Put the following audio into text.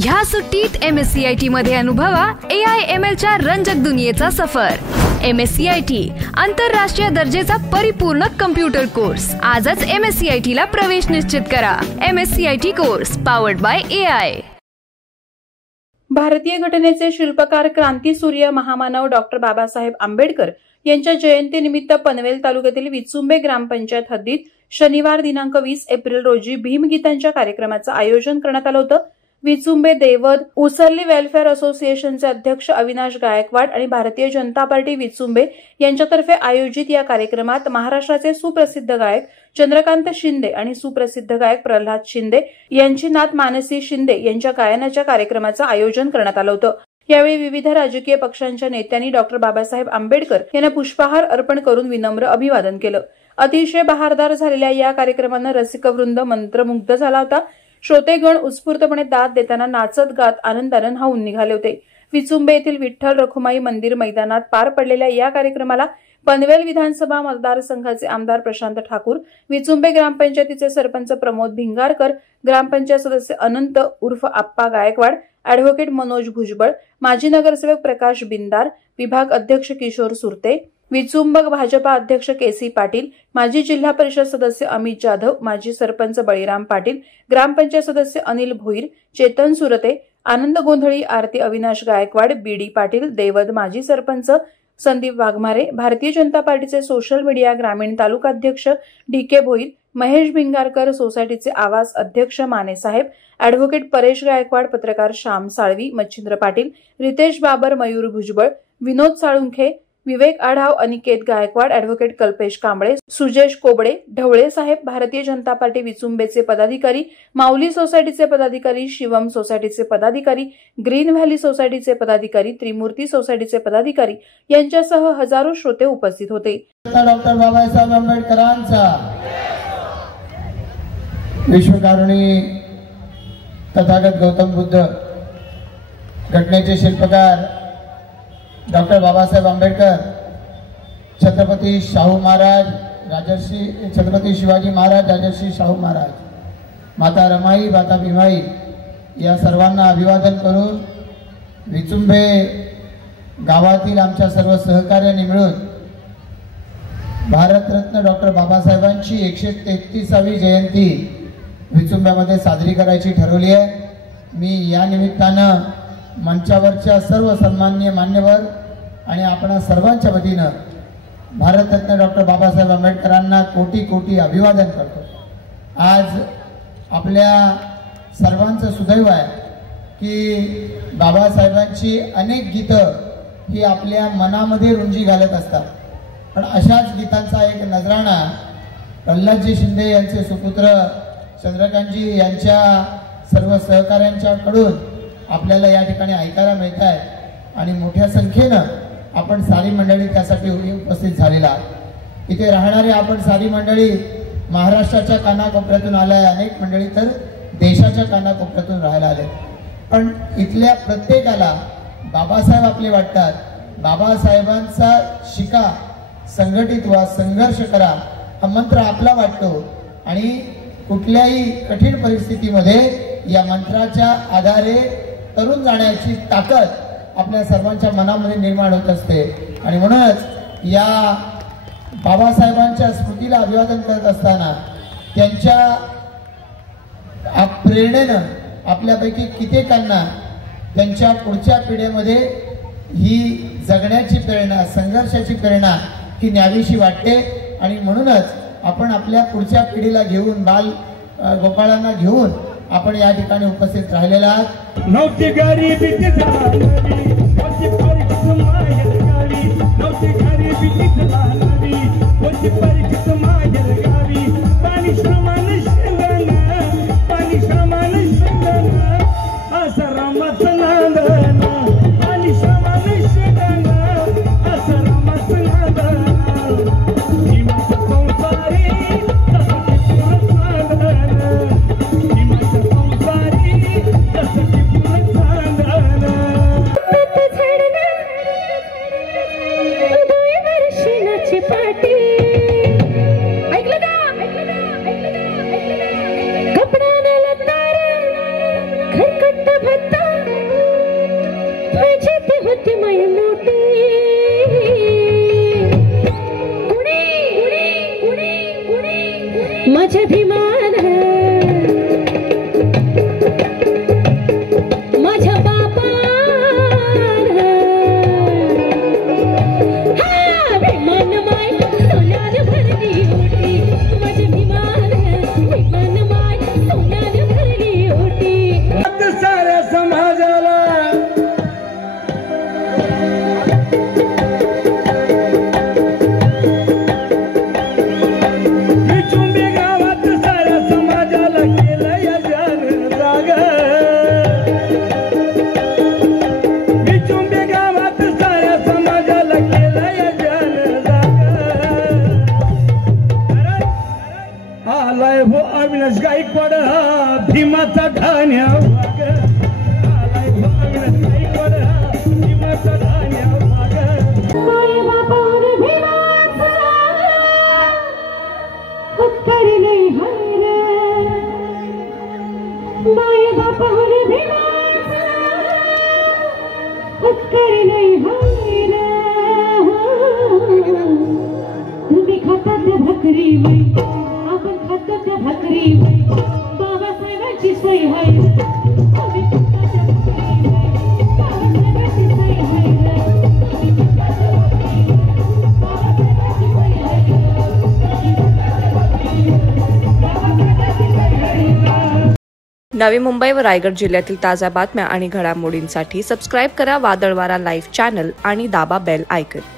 ह्या सुट्टीत MSCIT मध्ये अनुभवा AI/ML च्या रंजक दुनियेचा सफर। MSCIT आंतरराष्ट्रीय दर्जेचा परिपूर्ण कम्प्युटर कोर्स। आजच MSCIT ला प्रवेश निश्चित करा। MSCIT course powered by AI। भारतीय घटनेचे शिल्पकार क्रांतीसूर्य महामानव डॉक्टर बाबासाहेब आंबेडकर यांच्या जयंतीनिमित्त पनवेल तालुक्यातील विचुंबे ग्रामपंचायत हद्दीत शनिवार दिनांक 20 एप्रिल रोजी भीमगीतांच्या कार्यक्रमाचं आयोजन करण्यात आलं होतं। विचुंबे देवद उसरली वेलफेअर असोसिएशनचे अध्यक्ष अविनाश गायकवाड आणि भारतीय जनता पार्टी विचुंबे यांच्यातर्फे आयोजित या कार्यक्रमात महाराष्ट्राचे सुप्रसिद्ध गायक चंद्रकांत शिंदे आणि सुप्रसिद्ध गायक प्रल्हाद शिंदे यांची नात मानसी शिंदे यांच्या गायनाच्या कार्यक्रमाचं आयोजन करण्यात आलं होतं। यावेळी विविध राजकीय पक्षांच्या नेत्यांनी डॉक्टर बाबासाहेब आंबेडकर यांना पुष्पहार अर्पण करून विनम्र अभिवादन केलं। अतिशय बहारदार झालेल्या या कार्यक्रमानं रसिकवृंद मंत्रमुग्ध झाला होता। श्रोतेगण उत्स्फूर्तपणे दाद देताना नाचत गात आनंदानं न्हाऊन निघाले होते। विचुंबे येथील विठ्ठल रखुमाई मंदिर मैदानात पार पडलेल्या या कार्यक्रमाला पनवेल विधानसभा मतदारसंघाचे आमदार प्रशांत ठाकूर, विचुंबे ग्रामपंचायतीचे सरपंच प्रमोद भिंगारकर, ग्रामपंचायत सदस्य अनंत उर्फ आप्पा गायकवाड, ॲडव्होकेट मनोज भुजबळ, माजी नगरसेवक प्रकाश बिंदार, विभाग अध्यक्ष किशोर सुरते, विचुंबक भाजपा अध्यक्ष केसी पाटील, माजी जिल्हा परिषद सदस्य अमित जाधव, माजी सरपंच बळीराम पाटील, ग्रामपंचायत सदस्य अनिल भोईर, चेतन सुरते, आनंद गोंधळी, आरती अविनाश गायकवाड, बीडी पाटील, देवद माजी सरपंच संदीप वाघमारे, भारतीय जनता पार्टीचे सोशल मीडिया ग्रामीण तालुकाध्यक्ष DK भोईर, महेश भिंगारकर, सोसायटीचे आवास अध्यक्ष मानेसाहेब, ॲडव्होकेट परेश गायकवाड, पत्रकार श्याम साळवी, मच्छिंद्र पाटील, रितेश बाबर, मयूर भुजबळ, विनोद साळुंखे, विवेक आढाव, अनिकेत गायकवाड, ॲडव्होकेट कल्पेश कांबळे, सुजेश कोबडे, ढवळे साहेब, भारतीय जनता पार्टी विचुंबेचे पदाधिकारी, माऊली सोसायटीचे पदाधिकारी, शिवम सोसायटीचे पदाधिकारी, ग्रीन व्हॅली सोसायटीचे पदाधिकारी, त्रिमूर्ती सोसायटीचे पदाधिकारी यांच्यासह हजारो श्रोते उपस्थित होते। डॉक्टर बाबासाहेब आंबेडकरांचा विश्वकारुणी तथागत गौतम बुद्ध घटनेचे शिल्पकार डॉक्टर बाबासाहेब आंबेडकर, छत्रपती शाहू महाराज, राजर्षी छत्रपती शिवाजी महाराज, राजर्षी शाहू महाराज, माता रमाई, माता भीमाई या सर्वांना अभिवादन करून विचुंबे गावातील आमच्या सर्व सहकार्यांनी मिळून भारतरत्न डॉक्टर बाबासाहेबांची 133वी जयंती विचुंब्यामध्ये साजरी करायची ठरवली आहे। मी या निमित्तानं मंचावरच्या सर्व सन्माननीय मान्यवर आणि आपण सर्वांच्या वतीनं भारतरत्न डॉक्टर बाबासाहेब आंबेडकरांना कोटी कोटी अभिवादन करतो। आज आपल्या सर्वांचं सुदैव आहे की बाबासाहेबांची अनेक गीतं ही आपल्या मनामध्ये रुंजी घालत असतात, पण अशाच गीतांचा एक नजराणा प्रल्हादजी शिंदे यांचे सुपुत्र चंद्रकांतजी यांच्या सर्व सहकाऱ्यांच्याकडून आपल्याला या ठिकाणी ऐकायला मिळत आहे आणि मोठ्या संख्येनं आपण सारी मंडळी त्यासाठी उपस्थित झालेला आहात। इथे राहणारे आपण सारी मंडळी महाराष्ट्राच्या कानाकोपऱ्यातून आलाय, अनेक मंडळी तर देशाच्या कानाकोपऱ्यातून राहायला आले, पण इथल्या प्रत्येकाला बाबासाहेब आपले वाटतात। बाबासाहेबांचा शिका, संघटित व्हा, संघर्ष करा हा मंत्र आपला वाटतो आणि कुठल्याही कठीण परिस्थितीमध्ये या मंत्राच्या आधारे तरुण जाण्याची ताकद आपल्या सर्वांच्या मनामध्ये निर्माण होत असते आणि म्हणूनच या बाबासाहेबांच्या स्मृतीला अभिवादन करत असताना त्यांच्या प्रेरणेनं आपल्यापैकी कित्येकांना त्यांच्या पुढच्या पिढीमध्ये ही जगण्याची प्रेरणा, संघर्षाची प्रेरणा ही न्यावीशी वाटते आणि म्हणूनच आपण आपल्या पुढच्या पिढीला घेऊन, बाल गोपाळांना घेऊन आपण या ठिकाणी उपस्थित राहिलेला आहात। नव्हती गरिबी तिथं होती परिचित माहेर गावी, नव्हती गरिबी तिथं होती परिचित माहेर गावी, पाणी श्रमानं शिंगण, पाणी श्रमानं शिंगण, असं रामाचं नांदण, पाणी श्रमानं शिंगण, असं रामाचं नांदण, भीमाचं संसारी तसं किती चांदण, भीमाचं संसारी तसं किती चांदण। पाटी ऐकलं का? माझ्या भीमान माझ्या बापान भीमान माय सोन्यान भरली होती माझ्या भीमान माय सोन्यान भरली होती साऱ्या समाजाला आलाय हो अविनाश गायकवाड हा भीमाचा धान्या वाग आलाय हो अविनाश गायकवाड हा भीमाचा धान्या वाग माय बापावर भीमाचा उत्तरी नाही हाय रे माय बापावर भीमाचा उत्तरी नाही हाय रे तुम्ही खातात त्या भाकरी आपण खातो त्या भाकरी बाबासाहेबांची सोय आहे आम्ही खातो त्या भाकरी बाबासाहेबांची सोय आहे नवी मुंबई व रायगड जिल्ह्यातील ताज्या बातम्या आणि घडामोडींसाठी सबस्क्राईब करा वादळवारा लाईव्ह चॅनल आणि दाबा बेल आयकॉन.